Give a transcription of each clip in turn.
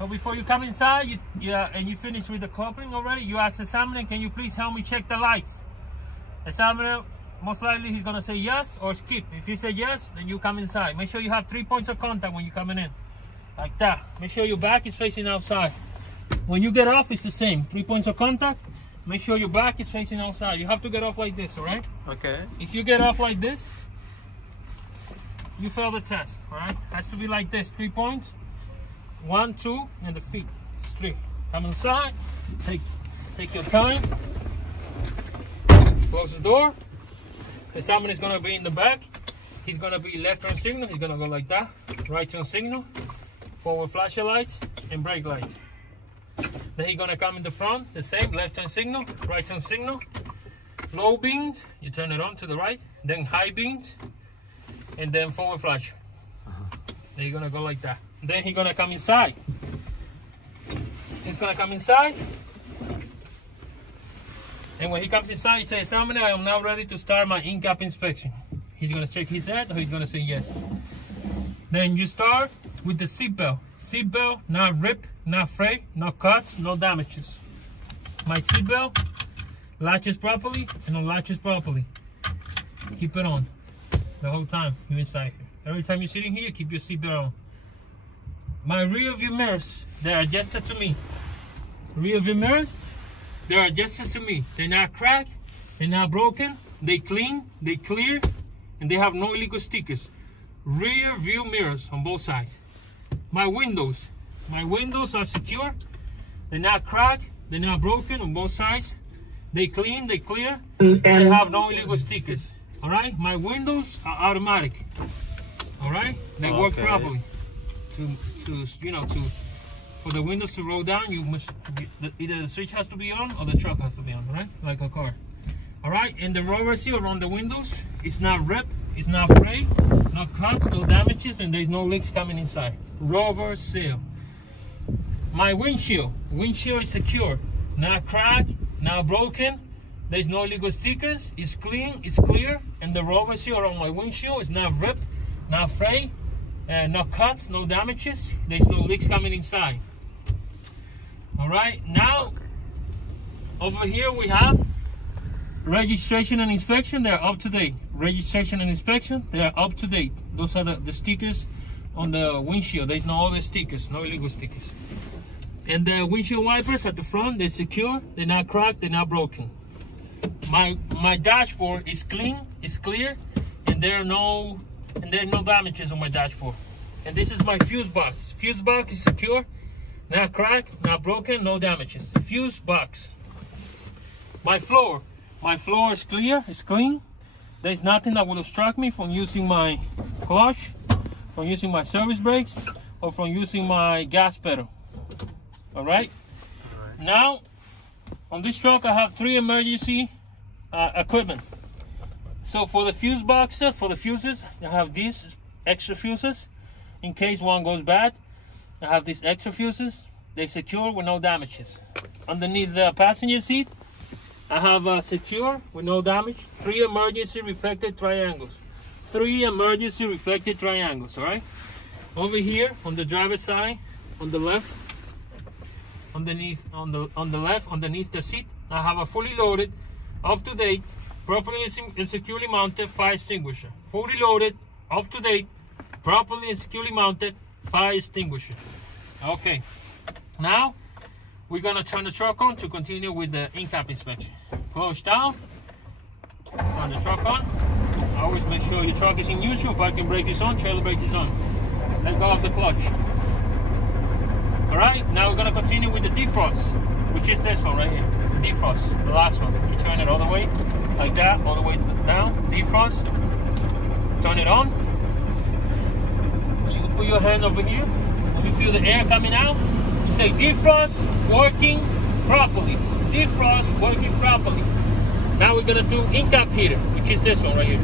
But before you come inside, and you finish with the coupling already, you ask the examiner, can you please help me check the lights? Examiner, most likely he's gonna say yes or skip. If he say yes, then you come inside. Make sure you have 3 points of contact when you're coming in, like that. Make sure your back is facing outside. When you get off, it's the same. 3 points of contact. Make sure your back is facing outside. You have to get off like this, all right? Okay. If you get off like this, you fail the test, all right? Has to be like this, 3 points. 1, 2, and the feet, straight. Come inside, take your time. Close the door. The examiner is gonna be in the back. He's gonna be left turn signal. He's gonna go like that. Right turn signal, forward flashing lights, and brake lights. Then he's gonna come in the front, the same, left turn signal, right turn signal. Low beams, you turn it on to the right. Then high beams, and then forward flash. Then you're gonna go like that. Then he's gonna come inside. He's gonna come inside. And when he comes inside, he says, examiner, I am now ready to start my in-cap inspection. He's gonna shake his head, or he's gonna say yes. Then you start with the seatbelt. Seatbelt, not ripped, not frayed, no cuts, no damages. My seatbelt latches properly and unlatches properly. Keep it on the whole time you're inside here. Every time you're sitting here, keep your seatbelt on. My rear view mirrors, they're adjusted to me. Rear view mirrors, they're adjusted to me. They're not cracked, they're not broken, they clean, they clear, and they have no illegal stickers. Rear view mirrors on both sides. My windows are secure. They're not cracked, they're not broken on both sides. They clean, they clear, they have no illegal stickers. All right, my windows are automatic. All right, they work properly. For the windows to roll down, you must either the switch has to be on or the truck has to be on, right? Like a car. All right, and the rubber seal around the windows, it's not ripped, it's not frayed, no cuts, no damages, and there's no leaks coming inside. Rubber seal. My windshield is secure, not cracked, not broken. There's no illegal stickers. It's clean, it's clear, and the rubber seal around my windshield is not ripped, not frayed. No cuts, no damages. There's no leaks coming inside. All right, now over here we have registration and inspection. They're up to date. Registration and inspection, they are up to date. Those are the stickers on the windshield. There's no other stickers, no illegal stickers. And the windshield wipers at the front, they're secure, they're not cracked, they're not broken. My dashboard is clean, it's clear, and there are no damages on my dashboard. And this is my fuse box. Fuse box is secure, not cracked, not broken, no damages. Fuse box. My floor is clear, it's clean. There's nothing that will obstruct me from using my clutch, from using my service brakes, or from using my gas pedal. All right. Now, on this truck, I have 3 emergency equipment. So for the fuse box, for the fuses, I have these extra fuses in case one goes bad. I have these extra fuses. They're secure with no damages. Underneath the passenger seat, I have secure with no damage 3 emergency reflected triangles. 3 emergency reflected triangles. All right. Over here on the driver's side, on the left, underneath the seat, I have a fully loaded, up to date, properly and securely mounted fire extinguisher. Fully loaded, up to date, properly and securely mounted fire extinguisher. Okay, now we're gonna turn the truck on to continue with the in-cap inspection. Push down, turn the truck on. Always make sure your truck is in neutral. Parking brake is on, trailer brake is on. Let go of the clutch. All right, now we're gonna continue with the defrost, which is this one right here. Defrost, the last one. You turn it all the way, like that, all the way down. Defrost. Turn it on. You put your hand over here. Let me feel the air coming out. You say defrost working properly. Defrost working properly. Now we're gonna do in-cap heater, which is this one right here.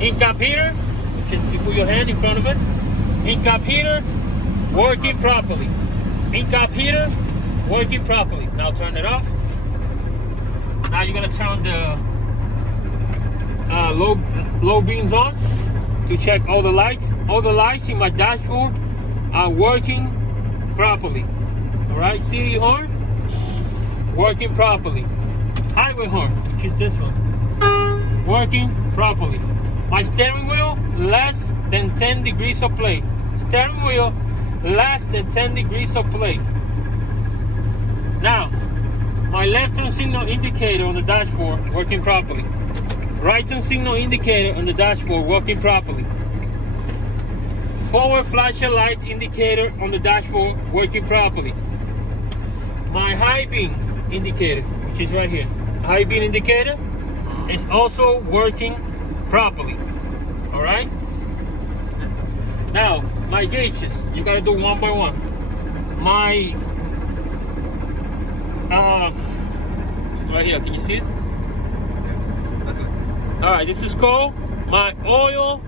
In-cap heater, which is you put your hand in front of it. In-cap heater working properly. In-cap heater working properly. Now turn it off. Now you're gonna turn the low beams on to check all the lights. All the lights in my dashboard are working properly. All right, city horn, working properly. Highway horn, which is this one, working properly. My steering wheel, less than 10 degrees of play. Steering wheel, less than 10 degrees of play. Now, my left turn signal indicator on the dashboard, working properly. Right turn signal indicator on the dashboard, working properly. Forward flashing lights indicator on the dashboard, working properly. My high beam indicator, which is right here, high beam indicator is also working properly. All right. Now my gauges, you gotta do one by one. My right here, can you see it? Yeah, that's good. All right, this is called my oil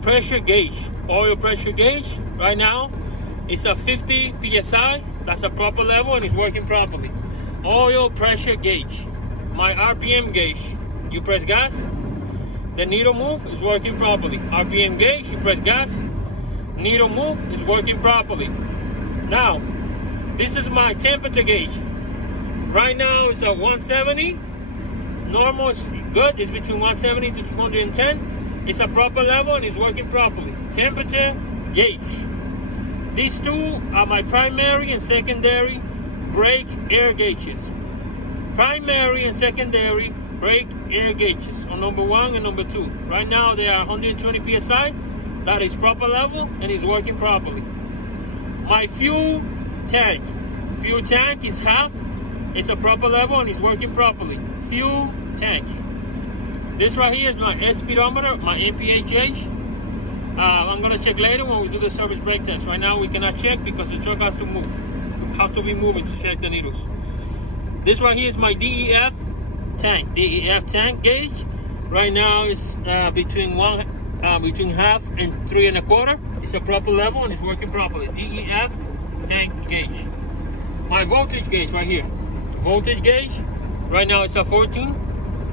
pressure gauge. Oil pressure gauge right now it's a 50 psi. That's a proper level and it's working properly. Oil pressure gauge. My RPM gauge, you press gas, the needle move is working properly. RPM gauge, you press gas, needle move is working properly. Now, this is my temperature gauge. Right now it's at 170. Normal is good, it's between 170 to 210. It's a proper level and it's working properly. Temperature gauge. These two are my primary and secondary brake air gauges. Primary and secondary brake air gauges on number 1 and number 2. Right now they are 120 psi. That is proper level and is working properly. My fuel tank. Fuel tank is half. It's a proper level and it's working properly. Fuel tank. This right here is my S speedometer, my MPH gauge. I'm gonna check later when we do the service brake test. Right now we cannot check because the truck has to move. Have to be moving to check the needles. This right here is my DEF tank. DEF tank gauge. Right now it's between half and 3 1/4. It's a proper level and it's working properly. DEF tank gauge. My voltage gauge right here. Voltage gauge. Right now it's a 14.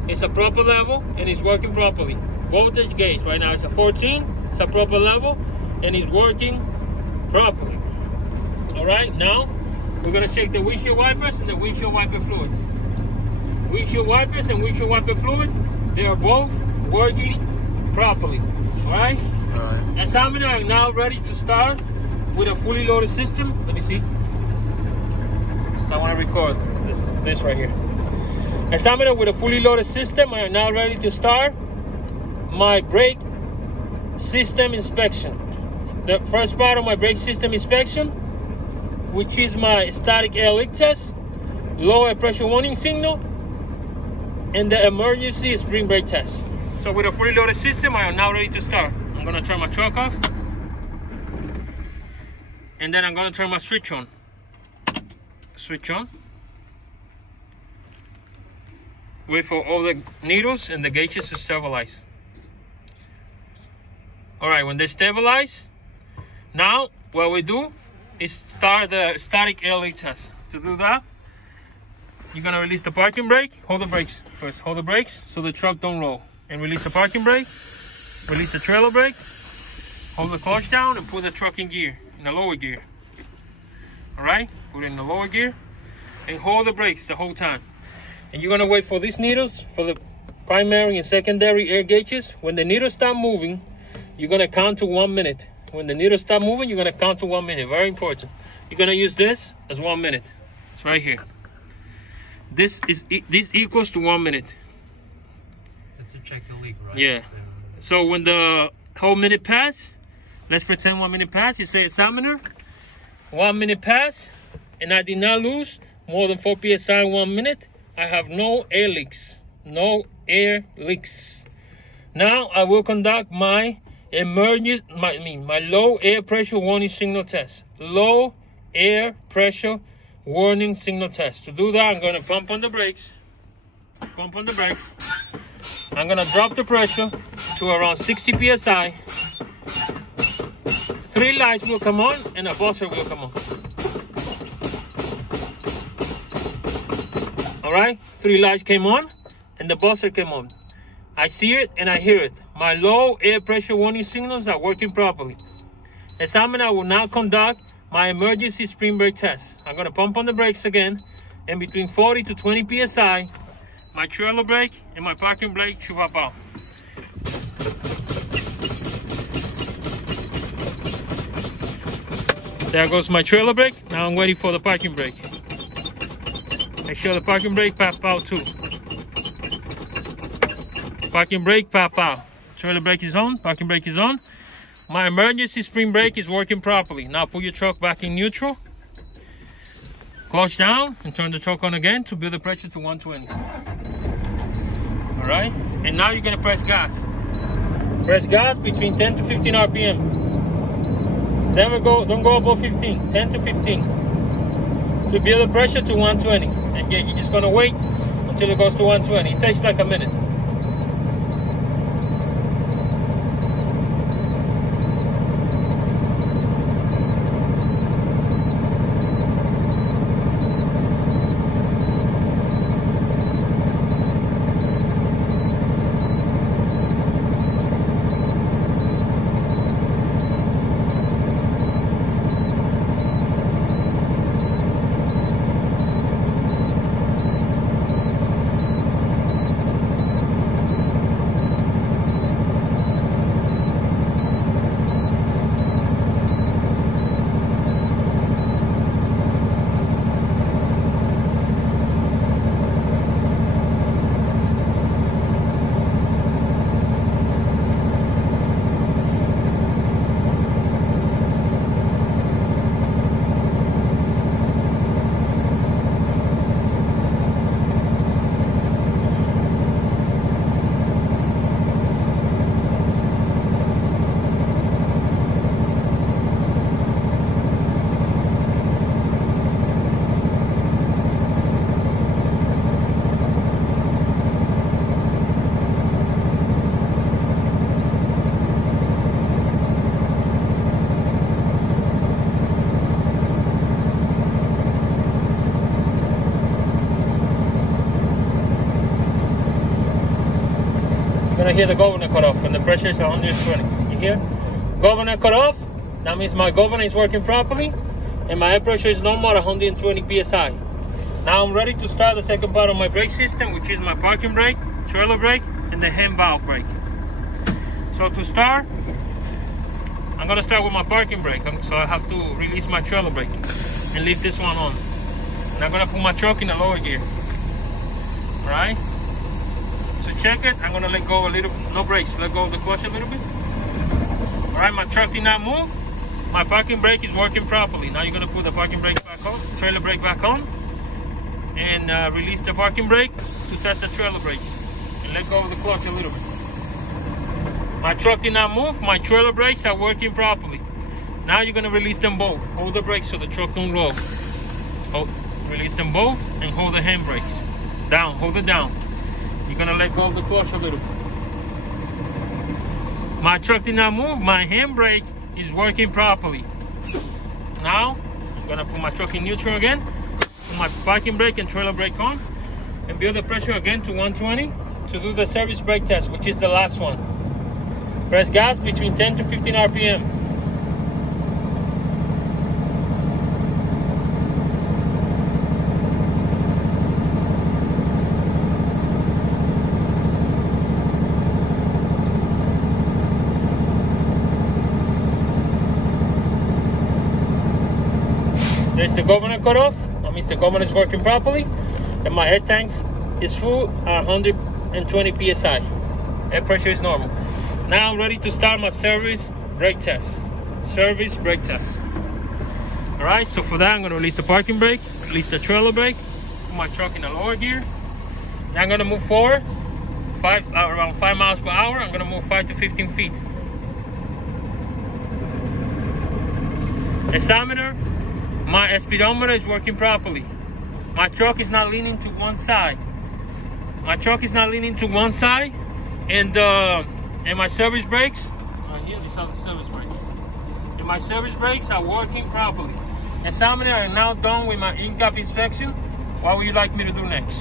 It's a proper level and it's working properly. Voltage gauge right now it's a 14. It's a proper level and it's working properly. All right, now we're gonna check the windshield wipers and the windshield wiper fluid. Windshield wipers and windshield wiper fluid, they are both working properly. All right. All right. Examiner are now ready to start with a fully loaded system. Let me see. So I want to record this right here. Examiner with a fully loaded system are now ready to start my brake system inspection. The first part of my brake system inspection, which is my static air leak test, low air pressure warning signal, and the emergency spring brake test. So with a fully loaded system, I am now ready to start. I'm gonna turn my truck off, and then I'm gonna turn my switch on. Switch on. Wait for all the needles and the gauges to stabilize. All right, when they stabilize, now what we do is start the static air leak test. To do that, you're gonna release the parking brake. Hold the brakes first. Hold the brakes so the truck don't roll. And release the parking brake. Release the trailer brake. Hold the clutch down and put the truck in gear, in the lower gear. All right, put it in the lower gear and hold the brakes the whole time. And you're gonna wait for these needles, for the primary and secondary air gauges. When the needles start moving, you're gonna count to 1 minute. When the needles start moving, you're gonna count to 1 minute. Very important. You're gonna use this as 1 minute. It's right here. This equals to 1 minute. That's to check the leak, right? Yeah. So when the whole minute pass, let's pretend 1 minute pass. You say, examiner, 1 minute pass, and I did not lose more than 4 psi in 1 minute. I have no air leaks. No air leaks. Now I will conduct my my low air pressure warning signal test. Low air pressure warning signal test. To do that, I'm going to pump on the brakes. Pump on the brakes. I'm going to drop the pressure to around 60 psi. 3 lights will come on and a buzzer will come on. All right, 3 lights came on and the buzzer came on. I see it and I hear it. My low air pressure warning signals are working properly. Examiner will now conduct my emergency spring brake test. I'm gonna pump on the brakes again, and between 40 to 20 psi, my trailer brake and my parking brake should pop out. There goes my trailer brake. Now I'm waiting for the parking brake. Make sure the parking brake pop out too. Parking brake pop out. Trailer brake is on, parking brake is on. My emergency spring brake is working properly. Now put your truck back in neutral. Clutch down and turn the truck on again to build the pressure to 120. All right, and now you're gonna press gas. Press gas between 10 to 15 RPM. Don't go above 15, 10 to 15. To build the pressure to 120. And again, you're just gonna wait until it goes to 120. It takes like a minute. Gonna hear the governor cut off when the pressure is 120. You hear? Governor cut off. That means my governor is working properly and my air pressure is normal at 120 psi. Now I'm ready to start the second part of my brake system, which is my parking brake, trailer brake, and the hand valve brake. So to start, I'm gonna start with my parking brake. So I have to release my trailer brake and leave this one on. And I'm gonna put my truck in the lower gear. All right? So check it. I'm gonna let go a little, no brakes, let go of the clutch a little bit. All right, my truck did not move. My parking brake is working properly. Now you're gonna put the parking brake back on, trailer brake back on, and release the parking brake to test the trailer brakes. And let go of the clutch a little bit. My truck did not move. My trailer brakes are working properly. Now you're gonna release them both. Hold the brakes so the truck don't roll. Release them both and hold the hand brakes. Down, hold it down. You're gonna let go of the clutch a little bit. My truck did not move. My handbrake is working properly. Now, I'm gonna put my truck in neutral again. Put my parking brake and trailer brake on. And build the pressure again to 120 to do the service brake test, which is the last one. Press gas between 10 to 15 RPM. There's the governor cut off. That means the governor is working properly. And my air tanks is full at 120 psi. Air pressure is normal. Now I'm ready to start my service brake test. Service brake test. All right, so for that, I'm gonna release the parking brake, release the trailer brake, put my truck in the lower gear. Now I'm gonna move forward, around 5 miles per hour. I'm gonna move 5 to 15 feet. Examiner, my speedometer is working properly. My truck is not leaning to one side. My truck is not leaning to one side, and my service brakes, here, these are the service brakes. And my service brakes are working properly. Examiner, I am now done with my in-cab inspection. What would you like me to do next?